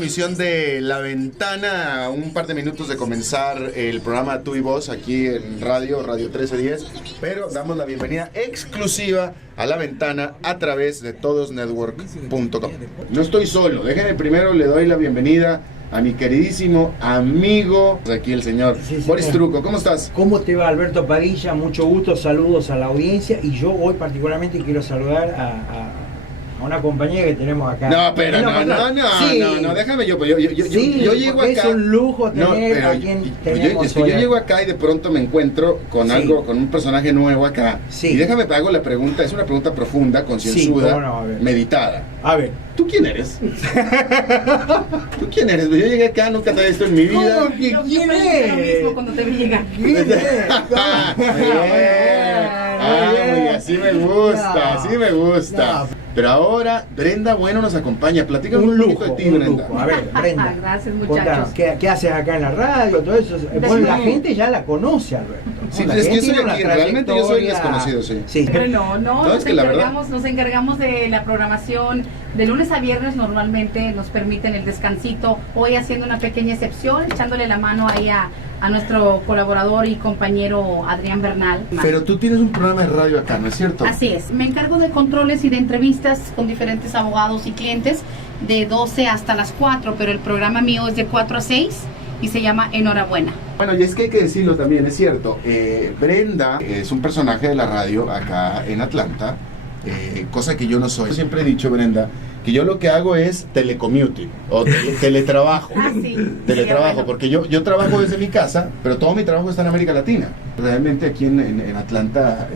emisión de La Ventana, un par de minutos de comenzar el programa Tú y Voz aquí en Radio 1310, pero damos la bienvenida exclusiva a La Ventana a través de todosnetwork.com. No estoy solo, déjenme primero, le doy la bienvenida a mi queridísimo amigo, aquí el señor Boris Truco. ¿Cómo estás? ¿Cómo te va, Alberto Padilla? Mucho gusto, saludos a la audiencia, y yo hoy particularmente quiero saludar a una compañía que tenemos acá. No, pero no, déjame yo llego acá. Es un lujo tener a quien tenemos. Yo llego acá y de pronto me encuentro con algo, con un personaje nuevo acá. Sí. Y déjame te hago la pregunta, es una pregunta profunda, concienzuda, meditada. A ver. ¿Tú quién eres? ¿Tú quién eres? Yo llegué acá, nunca te he visto en mi vida. ¿Cómo que quién es? Lo mismo cuando te vi llegar. ¿Quién es? Así me gusta. Pero ahora Brenda Bueno nos acompaña. Platícame un poquito de ti, Brenda. A ver, Brenda. Gracias, muchachos. ¿Qué haces acá en la radio? Todo eso. Bueno, la gente ya la conoce, Alberto. Sí, es que yo soy aquí, realmente yo soy desconocido, sí. Pero nos encargamos de la programación de lunes a viernes. Normalmente nos permiten el descansito. Hoy haciendo una pequeña excepción, echándole la mano ahí a nuestro colaborador y compañero Adrián Bernal. Pero tú tienes un programa de radio acá, ¿no es cierto? Así es. Me encargo de controles y de entrevistas con diferentes abogados y clientes de 12 hasta las 4, pero el programa mío es de 4 a 6 y se llama Enhorabuena. Bueno, y es que hay que decirlo también, es cierto. Brenda es un personaje de la radio acá en Atlanta, cosa que yo no soy. Yo siempre he dicho, Brenda, que yo lo que hago es telecommuting o teletrabajo. Teletrabajo, porque yo trabajo desde mi casa, pero todo mi trabajo está en América Latina. Realmente aquí en Atlanta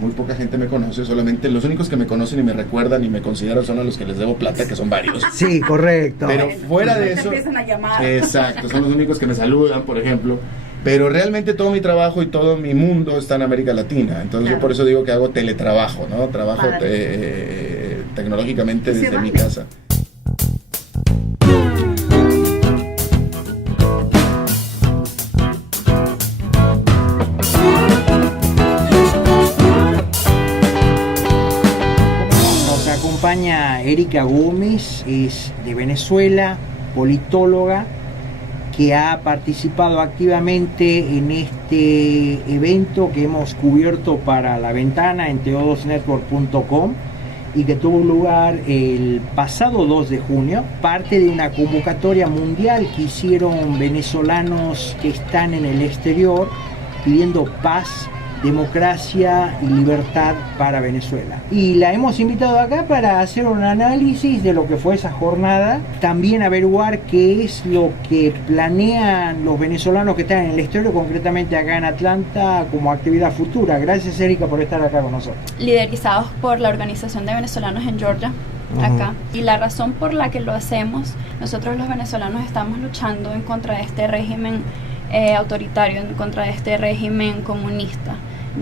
muy poca gente me conoce, solamente los únicos que me conocen y me recuerdan y me consideran son a los que les debo plata, que son varios. Sí, correcto. Pero fuera de eso, te empiezan a llamar. Exacto, son los únicos que me saludan, por ejemplo. Pero realmente todo mi trabajo y todo mi mundo está en América Latina. Entonces yo por eso digo que hago teletrabajo, ¿no? Trabajo tecnológicamente desde mi casa. Nos acompaña Erika Gómez, es de Venezuela, politóloga, que ha participado activamente en este evento que hemos cubierto para La Ventana en todosnetwork.com y que tuvo lugar el pasado 2 de junio, parte de una convocatoria mundial que hicieron venezolanos que están en el exterior pidiendo paz, democracia y libertad para Venezuela. Y la hemos invitado acá para hacer un análisis de lo que fue esa jornada, también averiguar qué es lo que planean los venezolanos que están en el exterior, concretamente acá en Atlanta, como actividad futura. Gracias, Erika, por estar acá con nosotros. Liderizados por la Organización de Venezolanos en Georgia, acá. Y la razón por la que lo hacemos, nosotros los venezolanos estamos luchando en contra de este régimen autoritario, en contra de este régimen comunista.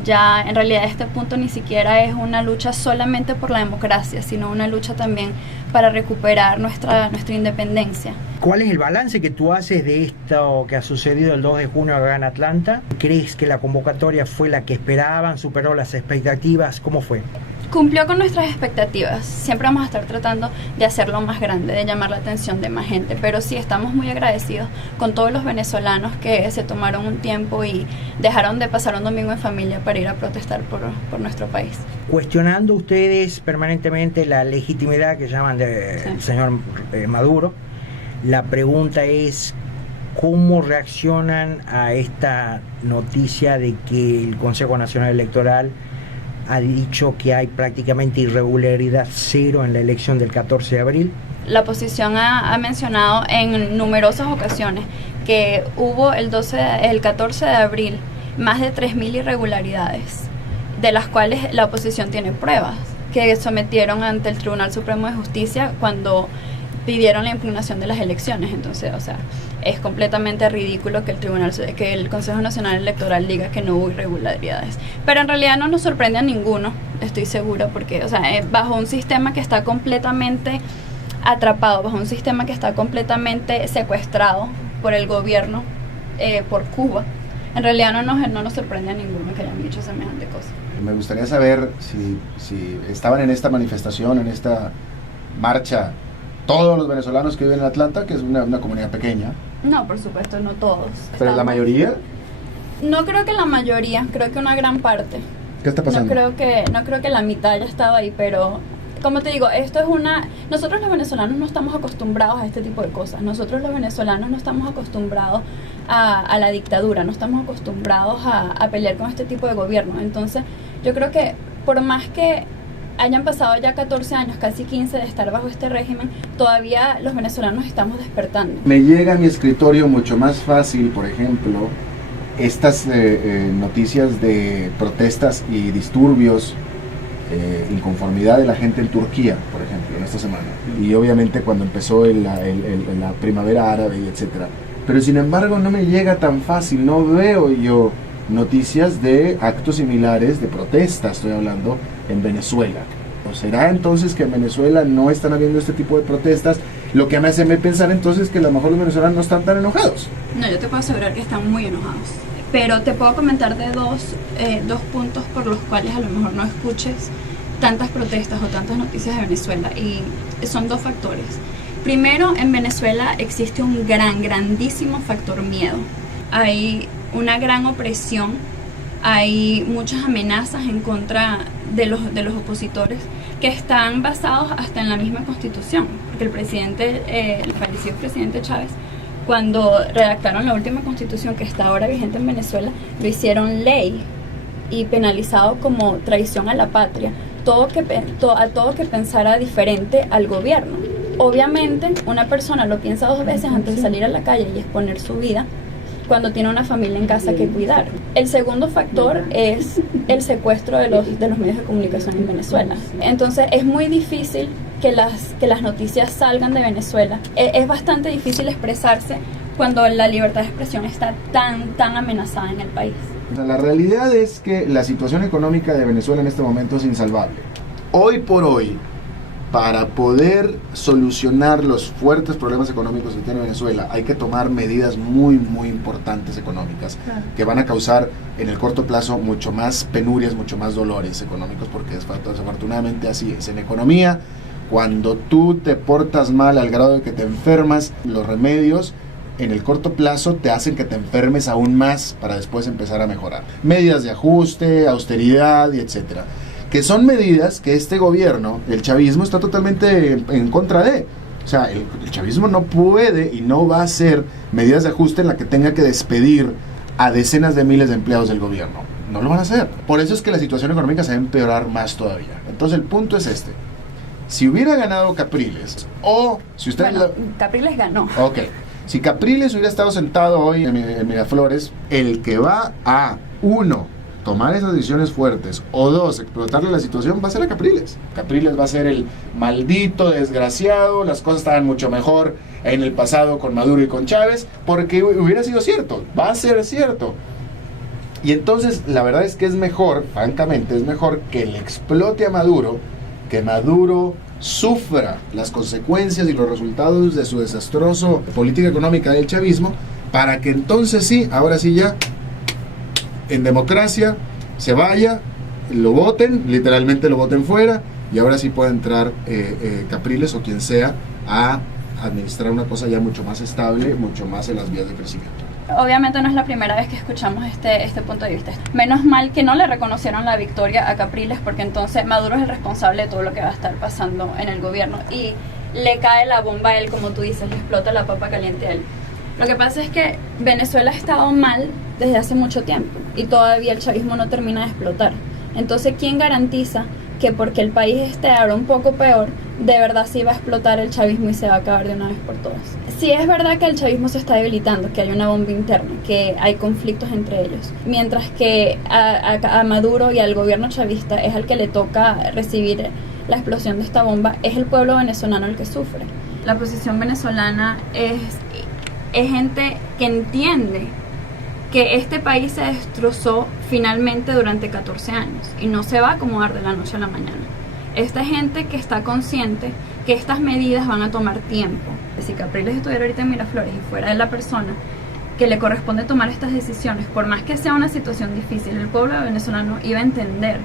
Ya en realidad a este punto ni siquiera es una lucha solamente por la democracia, sino una lucha también para recuperar nuestra independencia. ¿Cuál es el balance que tú haces de esto que ha sucedido el 2 de junio acá en Atlanta? ¿Crees que la convocatoria fue la que esperaban, superó las expectativas? ¿Cómo fue? Cumplió con nuestras expectativas. Siempre vamos a estar tratando de hacerlo más grande, de llamar la atención de más gente, pero sí estamos muy agradecidos con todos los venezolanos que se tomaron un tiempo y dejaron de pasar un domingo en familia para ir a protestar por nuestro país. Cuestionando ustedes permanentemente la legitimidad que llaman del señor Maduro, la pregunta es: ¿cómo reaccionan a esta noticia de que el Consejo Nacional Electoral ha dicho que hay prácticamente irregularidad cero en la elección del 14 de abril? La oposición ha mencionado en numerosas ocasiones que hubo el 14 de abril más de 3.000 irregularidades, de las cuales la oposición tiene pruebas, que sometieron ante el Tribunal Supremo de Justicia cuando pidieron la impugnación de las elecciones. Entonces, o sea, es completamente ridículo que el Consejo Nacional Electoral diga que no hubo irregularidades. Pero en realidad no nos sorprende a ninguno, estoy segura, porque, o sea, bajo un sistema que está completamente atrapado, bajo un sistema que está completamente secuestrado por el gobierno, por Cuba, en realidad no nos sorprende a ninguno que hayan dicho semejante cosa. Me gustaría saber si estaban en esta manifestación, en esta marcha todos los venezolanos que viven en Atlanta, que es una comunidad pequeña. No, por supuesto, no todos. ¿Pero la mayoría? No creo que la mayoría, creo que una gran parte. ¿Qué está pasando? No creo que la mitad haya estado ahí, pero como te digo, nosotros los venezolanos no estamos acostumbrados a este tipo de cosas. Nosotros los venezolanos no estamos acostumbrados a la dictadura, no estamos acostumbrados a pelear con este tipo de gobierno. Entonces, yo creo que por más que hayan pasado ya 14 años, casi 15 de estar bajo este régimen, todavía los venezolanos estamos despertando. Me llega a mi escritorio mucho más fácil, por ejemplo, estas noticias de protestas y disturbios, inconformidad de la gente en Turquía, por ejemplo, en esta semana. Y obviamente cuando empezó la primavera árabe, y etcétera. Pero sin embargo no me llega tan fácil, no veo yo noticias de actos similares, de protestas, estoy hablando, en Venezuela. ¿O será entonces que en Venezuela no están habiendo este tipo de protestas? Lo que me hace pensar entonces que a lo mejor los venezolanos no están tan enojados. No, yo te puedo asegurar que están muy enojados. Pero te puedo comentar de dos puntos por los cuales a lo mejor no escuches tantas protestas o tantas noticias de Venezuela. Y son dos factores. Primero, en Venezuela existe un grandísimo factor miedo. Hay una gran opresión, hay muchas amenazas en contra de los opositores que están basados hasta en la misma Constitución, porque el fallecido presidente Chávez, cuando redactaron la última Constitución que está ahora vigente en Venezuela, lo hicieron ley y penalizado como traición a la patria, todo que pensara diferente al gobierno. Obviamente una persona lo piensa dos veces antes de salir a la calle y exponer su vida cuando tiene una familia en casa que cuidar. El segundo factor es el secuestro de los medios de comunicación en Venezuela. Entonces es muy difícil que las noticias salgan de Venezuela. Es bastante difícil expresarse cuando la libertad de expresión está tan amenazada en el país. La realidad es que la situación económica de Venezuela en este momento es insalvable. Hoy por hoy, para poder solucionar los fuertes problemas económicos que tiene Venezuela, hay que tomar medidas muy importantes económicas, claro, que van a causar en el corto plazo mucho más penurias, mucho más dolores económicos, porque desafortunadamente así es. En economía, cuando tú te portas mal al grado de que te enfermas, los remedios en el corto plazo te hacen que te enfermes aún más para después empezar a mejorar. Medidas de ajuste, austeridad y etcétera, que son medidas que este gobierno, el chavismo, está totalmente en contra de. O sea, el chavismo no puede y no va a hacer medidas de ajuste en la que tenga que despedir a decenas de miles de empleados del gobierno. No lo van a hacer. Por eso es que la situación económica se va a empeorar más todavía. Entonces el punto es este. Si hubiera ganado Capriles, o si usted... Bueno, Capriles ganó. Ok. Si Capriles hubiera estado sentado hoy en Miraflores, el que va a, uno, tomar esas decisiones fuertes, o dos, explotarle la situación, va a ser a Capriles. Capriles va a ser el maldito desgraciado, las cosas estaban mucho mejor en el pasado con Maduro y con Chávez, porque hubiera sido cierto, va a ser cierto. Y entonces la verdad es que es mejor, francamente, es mejor que le explote a Maduro, que Maduro sufra las consecuencias y los resultados de su desastrosa política económica del chavismo, para que entonces sí, ahora sí ya, en democracia, se vaya, lo voten, literalmente lo voten fuera, y ahora sí puede entrar Capriles o quien sea a administrar una cosa ya mucho más estable, mucho más en las vías de crecimiento. Obviamente no es la primera vez que escuchamos este punto de vista. Menos mal que no le reconocieron la victoria a Capriles, porque entonces Maduro es el responsable de todo lo que va a estar pasando en el gobierno y le cae la bomba a él, como tú dices, le explota la papa caliente a él. Lo que pasa es que Venezuela ha estado mal desde hace mucho tiempo y todavía el chavismo no termina de explotar. Entonces, ¿quién garantiza que porque el país esté ahora un poco peor, de verdad sí va a explotar el chavismo y se va a acabar de una vez por todas? Sí es verdad que el chavismo se está debilitando, que hay una bomba interna, que hay conflictos entre ellos, mientras que a Maduro y al gobierno chavista es al que le toca recibir la explosión de esta bomba, es el pueblo venezolano el que sufre. La posición venezolana es gente que entiende que este país se destrozó finalmente durante 14 años y no se va a acomodar de la noche a la mañana. Esta gente que está consciente que estas medidas van a tomar tiempo. Si Capriles estuviera ahorita en Miraflores y fuera la persona que le corresponde tomar estas decisiones, por más que sea una situación difícil, el pueblo venezolano iba a entender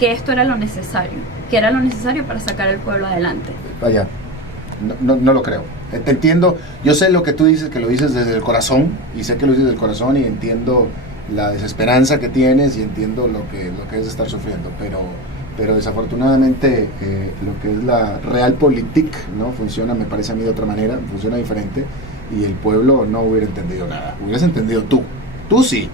que esto era lo necesario, que era lo necesario para sacar al pueblo adelante. Vaya, no lo creo. Te entiendo, yo sé lo que tú dices, que lo dices desde el corazón, y sé que lo dices desde el corazón, y entiendo la desesperanza que tienes, y entiendo lo que es estar sufriendo, pero desafortunadamente lo que es la realpolitik no funciona, me parece a mí, de otra manera, funciona diferente, y el pueblo no hubiera entendido nada. Hubieras entendido tú sí,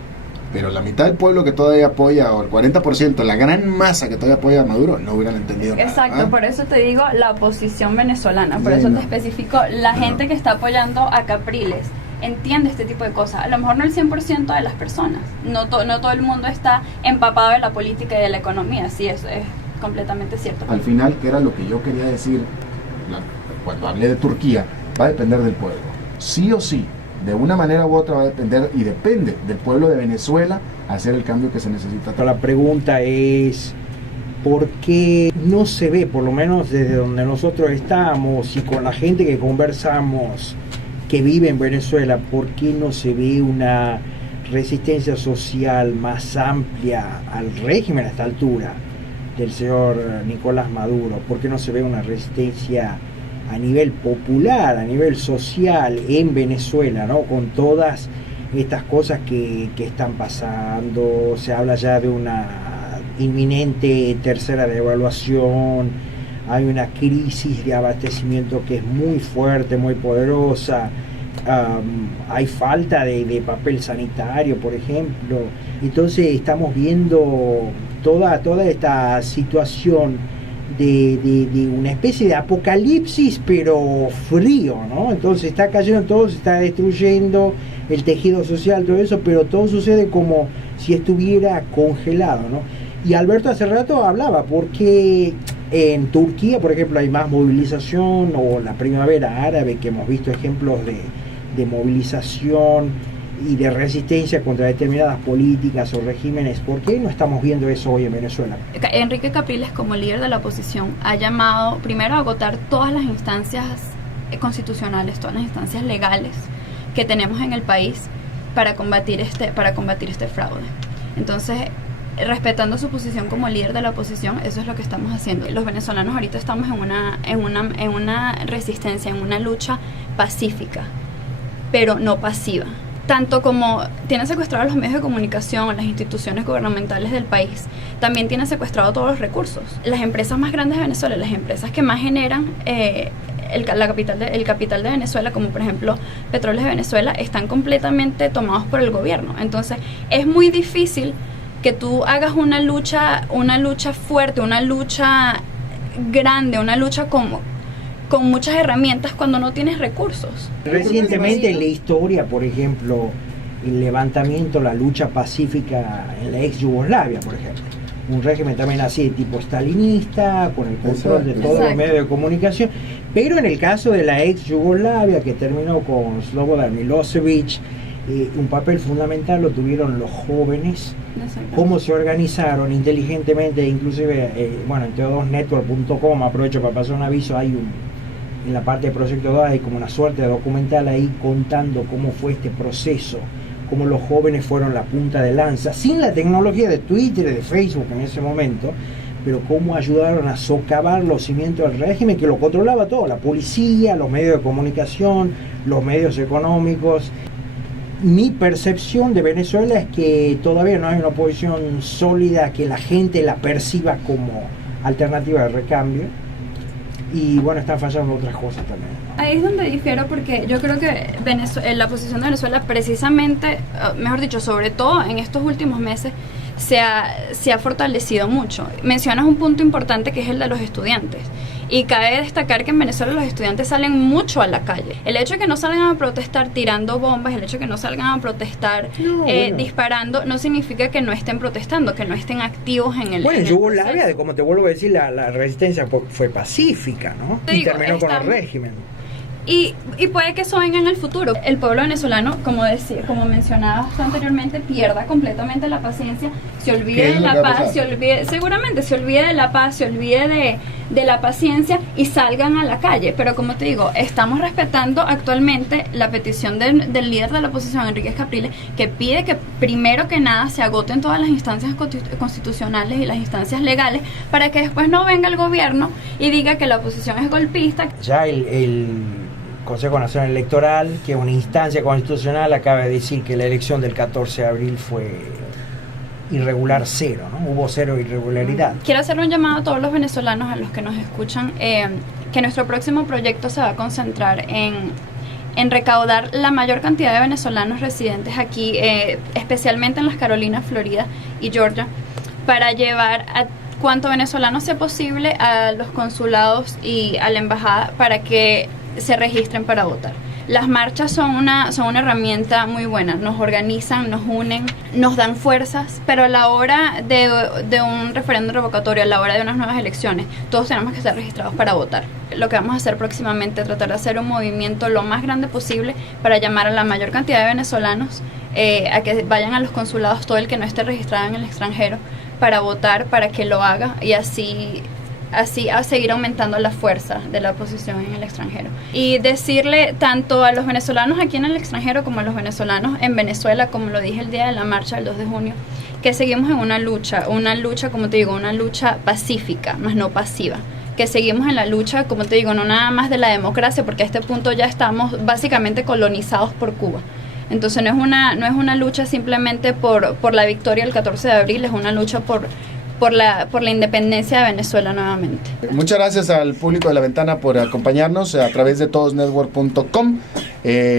pero la mitad del pueblo que todavía apoya, o el 40%, la gran masa que todavía apoya a Maduro, no hubieran entendido nada. Exacto, por eso te digo la oposición venezolana, por eso te especifico, la gente que está apoyando a Capriles entiende este tipo de cosas. A lo mejor no el 100% de las personas, no todo el mundo está empapado de la política y de la economía, sí, eso es completamente cierto. Al final, que era lo que yo quería decir cuando hablé de Turquía, va a depender del pueblo, sí o sí. De una manera u otra va a depender, y depende del pueblo de Venezuela, hacer el cambio que se necesita. La pregunta es, ¿por qué no se ve, por lo menos desde donde nosotros estamos y con la gente que conversamos que vive en Venezuela, por qué no se ve una resistencia social más amplia al régimen a esta altura del señor Nicolás Maduro? ¿Por qué no se ve una resistencia a nivel popular, a nivel social en Venezuela, ¿no? Con todas estas cosas que están pasando? Se habla ya de una inminente tercera devaluación, hay una crisis de abastecimiento que es muy fuerte, muy poderosa, hay falta de papel sanitario, por ejemplo. Entonces estamos viendo toda esta situación de una especie de apocalipsis, pero frío, ¿no? Entonces está cayendo todo, se está destruyendo el tejido social, todo eso, pero todo sucede como si estuviera congelado, ¿no? Y Alberto hace rato hablaba, porque en Turquía, por ejemplo, hay más movilización, o la primavera árabe, que hemos visto ejemplos de movilización y de resistencia contra determinadas políticas o regímenes. ¿Por qué no estamos viendo eso hoy en Venezuela? Enrique Capriles, como líder de la oposición, ha llamado primero a agotar todas las instancias constitucionales, todas las instancias legales que tenemos en el país para combatir este fraude. Entonces, respetando su posición como líder de la oposición, eso es lo que estamos haciendo. Los venezolanos ahorita estamos en una resistencia, en una lucha pacífica, pero no pasiva. Tanto como tienen secuestrados los medios de comunicación, las instituciones gubernamentales del país, también tienen secuestrado todos los recursos. Las empresas más grandes de Venezuela, las empresas que más generan el capital de Venezuela, como por ejemplo Petróleos de Venezuela, están completamente tomados por el gobierno. Entonces es muy difícil que tú hagas una lucha fuerte, una lucha grande, una lucha con muchas herramientas cuando no tienes recursos. Recientemente en la historia, por ejemplo, el levantamiento, la lucha pacífica en la ex Yugoslavia, por ejemplo, un régimen también así de tipo stalinista, con el control de todos los medios de comunicación, pero en el caso de la ex Yugoslavia, que terminó con Slobodan Milosevic, un papel fundamental lo tuvieron los jóvenes, cómo se organizaron inteligentemente, inclusive, en teodosnetwork.com, aprovecho para pasar un aviso, en la parte de Proyecto 2 hay como una suerte de documental ahí contando cómo fue este proceso, cómo los jóvenes fueron la punta de lanza, sin la tecnología de Twitter y de Facebook en ese momento, pero cómo ayudaron a socavar los cimientos del régimen, que lo controlaba todo, la policía, los medios de comunicación, los medios económicos. Mi percepción de Venezuela es que todavía no hay una oposición sólida que la gente la perciba como alternativa de recambio. Y bueno, están fallando otras cosas también. Ahí es donde difiero, porque yo creo que la posición de Venezuela precisamente, mejor dicho, sobre todo en estos últimos meses, se ha fortalecido mucho. Mencionas un punto importante que es el de los estudiantes. Y cabe destacar que en Venezuela los estudiantes salen mucho a la calle. El hecho de que no salgan a protestar tirando bombas, el hecho de que no salgan a protestar disparando, no significa que no estén protestando, que no estén activos en el Bueno, en Yugoslavia, como te vuelvo a decir, la resistencia fue pacífica, ¿no? Y terminó con el régimen. Y puede que eso venga en el futuro. El pueblo venezolano, como mencionabas anteriormente, pierda completamente la paciencia, se olvide de la paz, seguramente se olvide de la paz, se olvide de la paciencia y salgan a la calle. Pero como te digo, estamos respetando actualmente la petición del líder de la oposición, Enríquez Capriles, que pide que primero que nada se agoten todas las instancias constitucionales y las instancias legales para que después no venga el gobierno y diga que la oposición es golpista. Ya el Consejo Nacional Electoral, que es una instancia constitucional, acaba de decir que la elección del 14 de abril fue irregular cero, ¿no? Hubo cero irregularidad. Quiero hacer un llamado a todos los venezolanos, a los que nos escuchan, que nuestro próximo proyecto se va a concentrar en recaudar la mayor cantidad de venezolanos residentes aquí, especialmente en las Carolinas, Florida y Georgia, para llevar a cuanto venezolano sea posible a los consulados y a la embajada para que se registren para votar. Las marchas son una herramienta muy buena, nos organizan, nos unen, nos dan fuerzas, pero a la hora de un referéndum revocatorio, a la hora de unas nuevas elecciones, todos tenemos que estar registrados para votar. Lo que vamos a hacer próximamente es tratar de hacer un movimiento lo más grande posible para llamar a la mayor cantidad de venezolanos a que vayan a los consulados, todo el que no esté registrado en el extranjero, para votar, para que lo haga y así a seguir aumentando la fuerza de la oposición en el extranjero. Y decirle tanto a los venezolanos aquí en el extranjero como a los venezolanos en Venezuela, como lo dije el día de la marcha del 2 de junio, que seguimos en una lucha, como te digo, una lucha pacífica, más no pasiva. Que seguimos en la lucha, como te digo, no nada más de la democracia, porque a este punto ya estamos básicamente colonizados por Cuba. Entonces no es una lucha simplemente por la victoria el 14 de abril, es una lucha por la independencia de Venezuela nuevamente. Muchas gracias al público de La Ventana por acompañarnos a través de todosnetwork.com.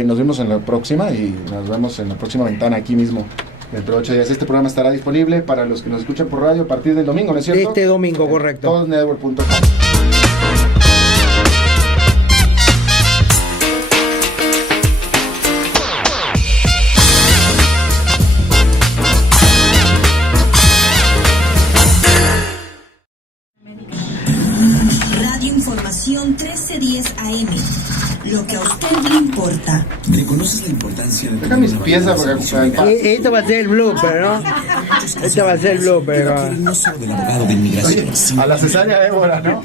Nos vemos en la próxima y nos vemos en la próxima ventana aquí mismo dentro de 8 días. Este programa estará disponible para los que nos escuchan por radio a partir del domingo, ¿no es cierto? Este domingo, correcto. Todosnetwork.com. Información 1310 AM. Lo que a usted le importa. ¿Reconoces la importancia de... Deja mis piezas porque... Esto va a ser el blooper, ¿no? Esto va a ser el blooper. No solo del abogado de inmigración, a la cesárea Débora, ¿no?